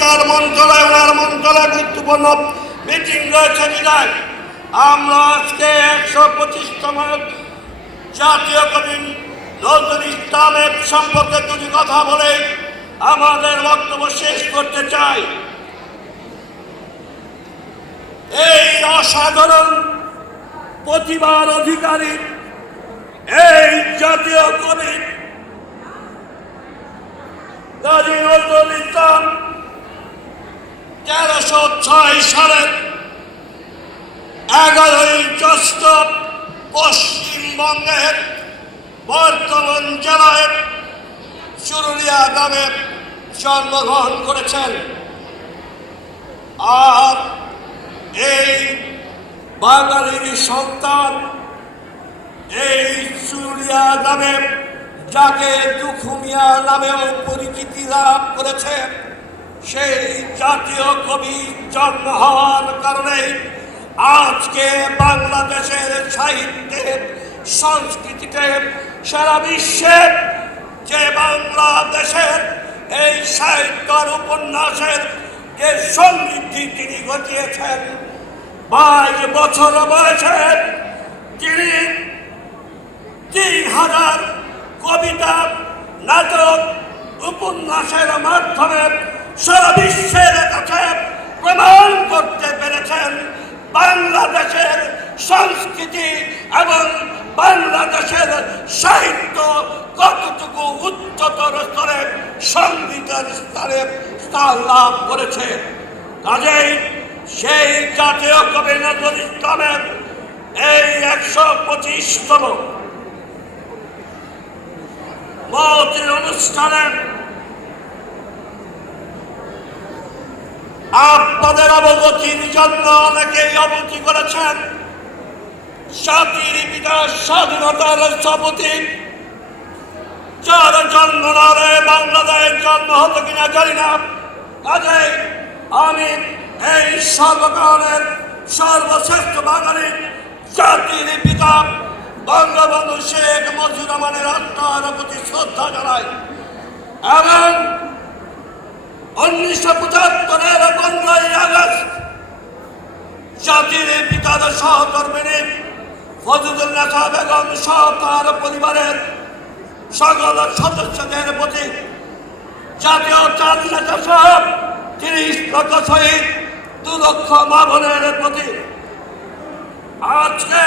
তার মন্ত্রণালয়, ওনার মন্ত্রণালয় গুরুত্বপূর্ণ মিটিং রয়েছে বিদায়। আমরা আজকে একশো পঁচিশতম জাতীয় কবি নজরুল ইসলামের সম্পর্কে দুটি কথা বলে আমাদের বক্তব্য শেষ করতে চাই। এই অসাধারণ প্রতিভার অধিকারী, এই জাতীয় কবি কাজী নজরুল ইসলাম তেরোশো ছয় সালের এগারোই জ্যৈষ্ঠ পশ্চিমবঙ্গের বর্তমান জেলায় চুরুলিয়া গ্রামে জন্মগ্রহণ করেছেন। আর এই বাঙালির সন্তান এই চুরুলিয়া গ্রামে যাকে দুখুমিয়া নামেও পরিচিতি লাভ করেছে সেই জাতীয় কবি জন্ম হওয়ার কারণে আজকে বাংলাদেশের সাহিত্যে, সংস্কৃতিতে, সারা বিশ্বে যে বাংলাদেশের এই সাহিত্যর উপন্যাসের যে সমৃদ্ধি তিনি ঘটিয়েছেন, বাইশ বছর বয়সে তিনি তিন হাজার কবিতা, নাটক, উপন্যাসের মাধ্যমে সারা বিশ্বের কাছে প্রমাণ করতে পেরেছেন বাংলাদেশের সংস্কৃতি এবং বাংলাদেশের সাহিত্য কতটুকু উচ্চতর স্তরে সঙ্গীতের স্তরে স্থান লাভ করেছে। কাজেই সেই জাতীয় কবি নজরুল ইসলামের এই একশো পঁচিশতম মহতির অনুষ্ঠানে আপনাদের অবগতির জন্য অনেকেই অবগতি করেছেন। জাতির বিকাশ স্বাধীনতার শপথি যার জন্ম নারে বাংলাদেশ জন্ম হতো কিনা জানি না। কাজে আমি এই সর্বকালের সর্বশ্রেষ্ঠ বাঙালি জাতির পিতা বঙ্গবন্ধু শেখ মুজিবুর রহমানের আত্মার প্রতি শ্রদ্ধা জানাই। এবং উনিশশো পঁচাত্তরের ফজলুল্লাহ সাহেব এবং সহ তার পরিবারের সকল সদস্যদের প্রতি জাতীয় চাঁদ নেতা সাহেব, তিরিশ লক্ষ শহীদ, দু লক্ষ মা প্রতি আজকে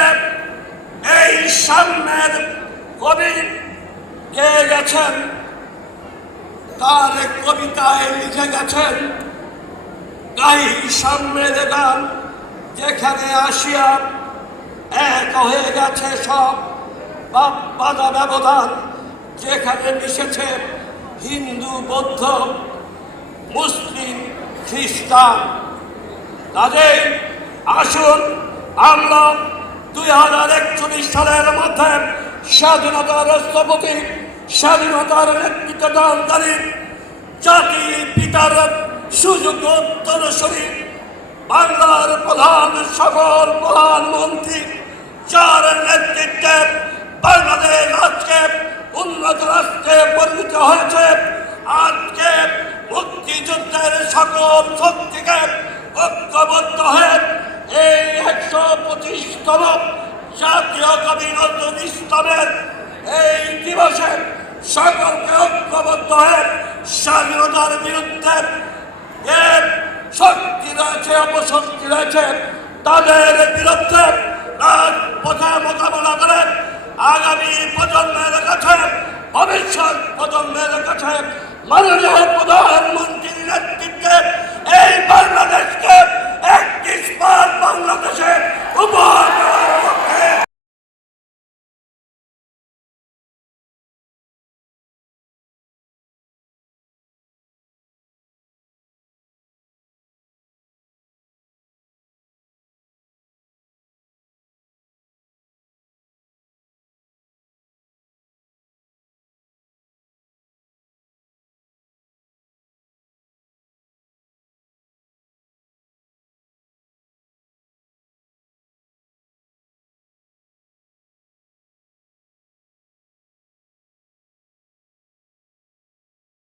এই সামনের কবি কে গেছেন? তার কবিতায় লিখে গেছেন, গাই সামনের গান। যেখানে আসিয়া এক হয়ে গেছে সব বাধা ব্যবধান, যেখানে মিশেছে হিন্দু, বৌদ্ধ, মুসলিম, খ্রিস্টান। কাজেই আসুন আমরা দুই হাজার একচল্লিশ সালের মধ্যে স্বাধীনতার স্থপতি, স্বাধীনতার নেতৃত্ব দানকারী জাতি পিতার সুযোগ উত্তরসূরি বাংলার প্রধান সকল প্রধানমন্ত্রী যার নেতৃত্বে বাংলাদেশ আজকে উন্নত রাষ্ট্রে পরিণত হয়েছে। আজকে মুক্তিযুদ্ধের সকল শক্তিকে ঐক্যবদ্ধ হয়ে এই একশো পঁচিশতম জাতীয় কবি নজরুল ইসলামের এই দিবসে সকলকে ঐক্যবদ্ধ হয়ে স্বাধীনতার বিরুদ্ধে যে শক্তি রয়েছে অপশক্তি রয়েছে। তাদের বিরুদ্ধে রাজপথে মোকাবেলা করেন আগামী প্রজন্মের কাছে, ভবিষ্যৎ প্রজন্মের কাছে মাননীয় প্রধানমন্ত্রী